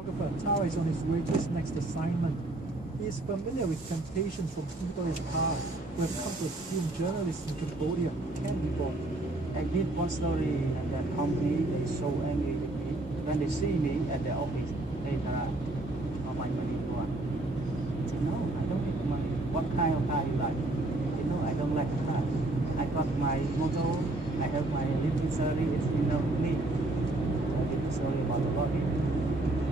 Photographer Tara is on his way to his next assignment. He is familiar with temptations from people in Qatar who have come to assume journalists in Cambodia can be bought. I did one story and that company, they so angry with me. When they see me at the office, hey Tara, how my money for? I said, no, I don't need the money. What kind of car you like? You know, I don't like the car. I got my motor, I have my little salary, it's enough for me. I did the story about the lobby.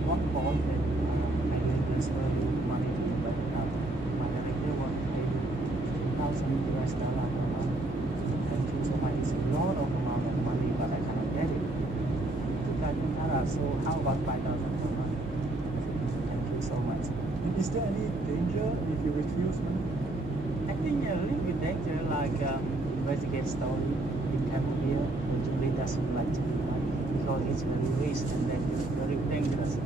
One point that I will transfer money to the account. My director was paid $1,000 per month. Thank you so much. It's a lot of amount of money, but I cannot get it. So how about 5,000 per month? Thank you so much. Is there any danger if you refuse money? I think a little bit danger, like investigate story in Cambodia, which really doesn't like to be money because it's very risky and then it's very dangerous.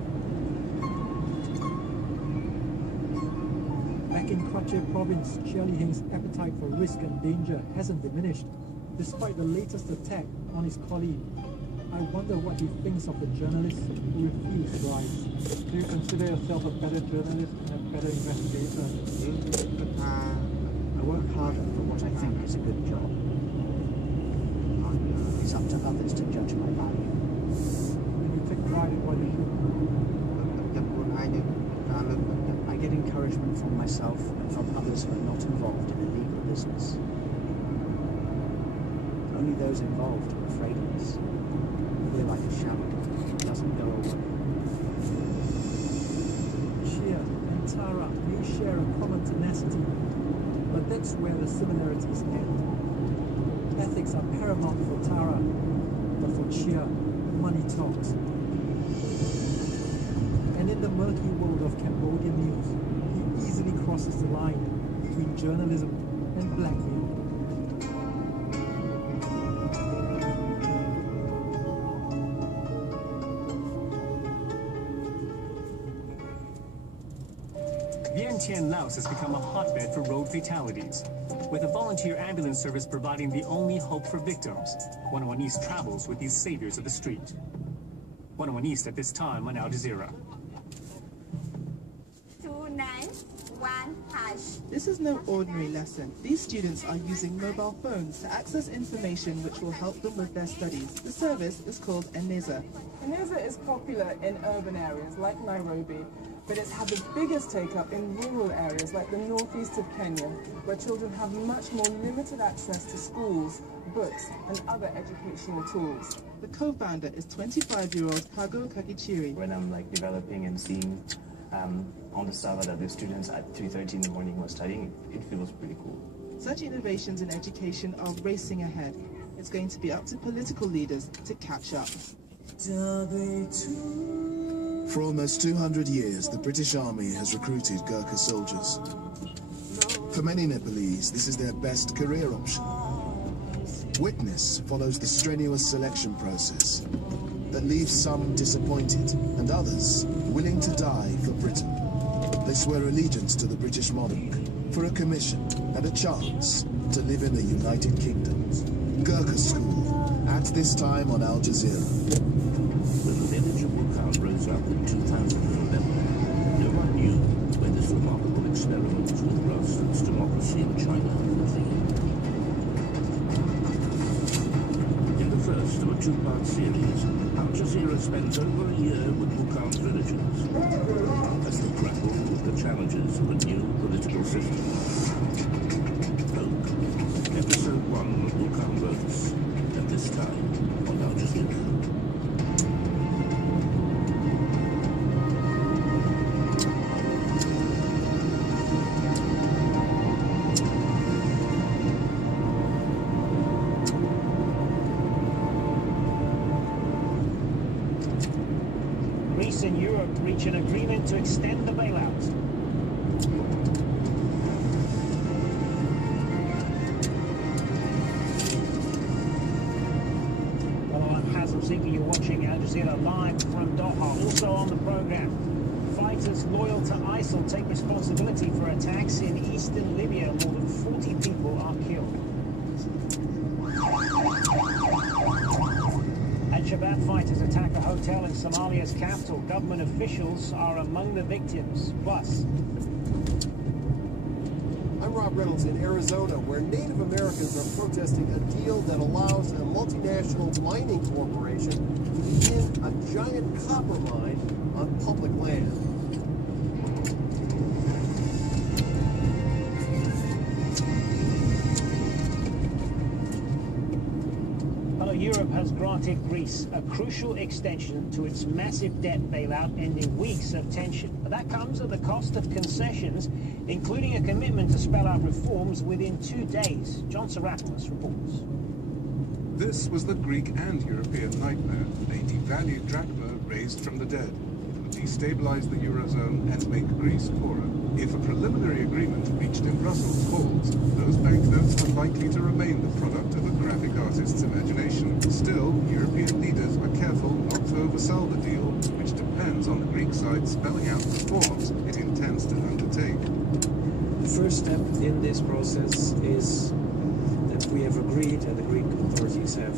Back in Qatar province, Charlie Hing's appetite for risk and danger hasn't diminished, despite the latest attack on his colleague. I wonder what he thinks of the journalists who refuse bribes. Do you consider yourself a better journalist and a better investigator? I work harder for what I think is a good job. It's up to others to judge my value. And you take pride in what you do. I get encouragement from myself and from others who are not involved in illegal business. Only those involved are afraid of us. We're like a shadow, it doesn't go away. Chia and Tara may share a common tenacity, but that's where the similarities end. Ethics are paramount for Tara, but for Chia, money talks. And in the murky world of Cambodian news, he easily crosses the line between journalism and blackmail. Vientiane, Laos has become a hotbed for road fatalities, with a volunteer ambulance service providing the only hope for victims. 101 East travels with these saviors of the street. 101 East at this time on Al Jazeera. 291#. This is no ordinary lesson. These students are using mobile phones to access information which will help them with their studies. The service is called Eneza. Eneza is popular in urban areas like Nairobi, but it's had the biggest take-up in rural areas like the northeast of Kenya, where children have much more limited access to schools, books, and other educational tools. The co-founder is 25-year-old Kago Kakichiri. When I'm developing and seeing on the server that the students at 3:30 in the morning were studying, it feels pretty cool. Such innovations in education are racing ahead. It's going to be up to political leaders to catch up. For almost 200 years, the British Army has recruited Gurkha soldiers. For many Nepalese, this is their best career option. Witness follows the strenuous selection process that leaves some disappointed and others willing to die for Britain. They swear allegiance to the British monarch for a commission and a chance to live in the United Kingdom. Gurkha School, at this time on Al Jazeera. When the village of Bukal rose up in 2011, no one knew when this remarkable experiment with grassroots democracy in China would begin. In the first of a two-part series, Al Jazeera spends over a year with Bukal's villagers as they grapple with the challenges of a new political system. Hope, Episode 1 of Bukal Votes, at this time on Al Jazeera. Greece and Europe reach an agreement to extend the bailout. Well, I'm Hazem Ziki. You're watching Al Jazeera live from Doha. Also on the program, fighters loyal to ISIL take responsibility for attacks in eastern Libya. More than 40 people are killed. Al-Shabaab Combat fighters attack a hotel in Somalia's capital. Government officials are among the victims. Plus, I'm Rob Reynolds in Arizona, where Native Americans are protesting a deal that allows a multinational mining corporation to begin a giant copper mine on public land. Europe has granted Greece a crucial extension to its massive debt bailout, ending weeks of tension. But that comes at the cost of concessions, including a commitment to spell out reforms within 2 days. John Serapoulos reports. This was the Greek and European nightmare, a devalued drachma raised from the dead. It would destabilize the Eurozone and make Greece poorer. If a preliminary agreement reached in Brussels falls, those banknotes are likely to remain the product of a graphic artist's imagination. Still, European leaders are careful not to oversell the deal, which depends on the Greek side spelling out reforms it intends to undertake. The first step in this process is that we have agreed, and the Greek authorities have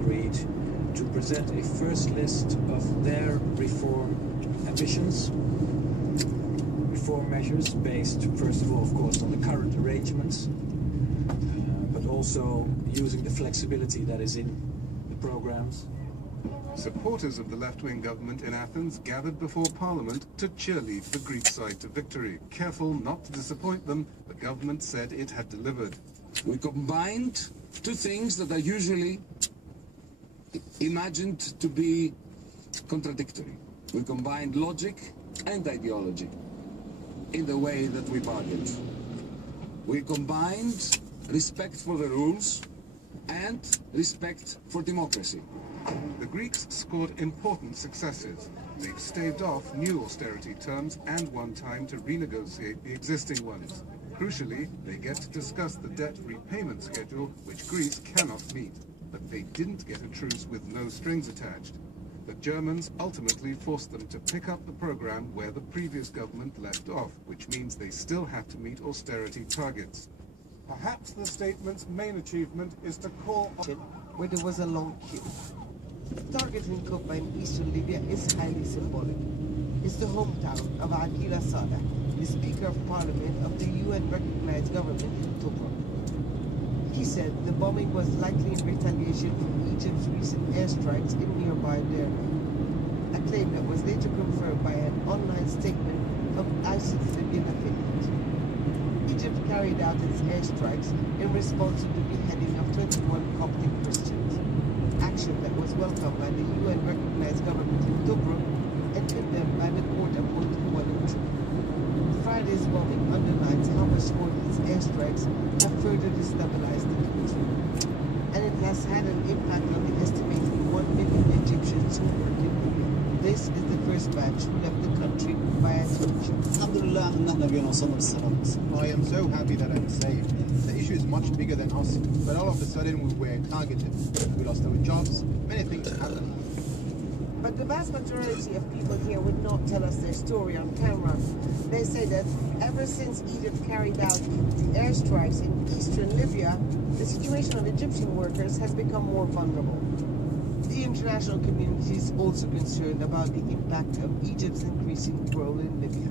agreed, to present a first list of their reform ambitions, reform measures based, first of all, of course, on the current arrangements, but also using the flexibility that is in the programs. Supporters of the left-wing government in Athens gathered before Parliament to cheerlead the Greek side to victory. Careful not to disappoint them, the government said it had delivered. We combined two things that are usually imagined to be contradictory. We combined logic and ideology in the way that we bargained. We combined respect for the rules and respect for democracy. The Greeks scored important successes. They've staved off new austerity terms and won time to renegotiate the existing ones. Crucially, they get to discuss the debt repayment schedule, which Greece cannot meet. But they didn't get a truce with no strings attached. The Germans ultimately forced them to pick up the program where the previous government left off, which means they still have to meet austerity targets. Perhaps the statement's main achievement is to call on... where there was a long queue. The target in Kufa in eastern Libya is highly symbolic. It's the hometown of Aqil Assad, the Speaker of Parliament of the UN-recognized government in Tobruk. He said the bombing was likely in retaliation from Egypt's recent airstrikes in nearby Derna, a claim that was later confirmed by an online statement from ISIL's Libyan affiliate. Egypt carried out its airstrikes in response to the beheading of 21 Coptic Christians, action that was welcomed by the UN-recognized government in Tobruk and condemned by the court-appointed one in Tripoli. Friday's bombing underlines how much more these airstrikes have further destabilized the country, and it has had an impact on the estimated 1 million Egyptians who work in Libya. This is the first batch who left the country via Tunisia. I am so happy that I'm safe. The issue is much bigger than us, but all of a sudden we were targeted. We lost our jobs, many things happened. But the vast majority of people here would not tell us their story on camera. They say that ever since Egypt carried out the airstrikes in eastern Libya, the situation of Egyptian workers has become more vulnerable. The international community is also concerned about the impact of Egypt's increasing role in Libya.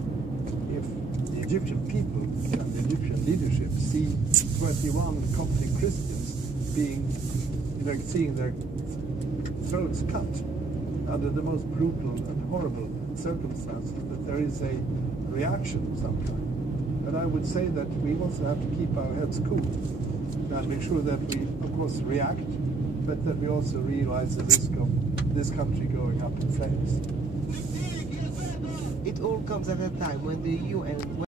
If the Egyptian people and the Egyptian leadership see 21 Coptic Christians being, seeing their throats cut under the most brutal and horrible circumstances, that there is a reaction of some kind. And I would say that we also have to keep our heads cool and make sure that we, of course, react, but that we also realize the risk of this country going up in flames. It all comes at a time when the UN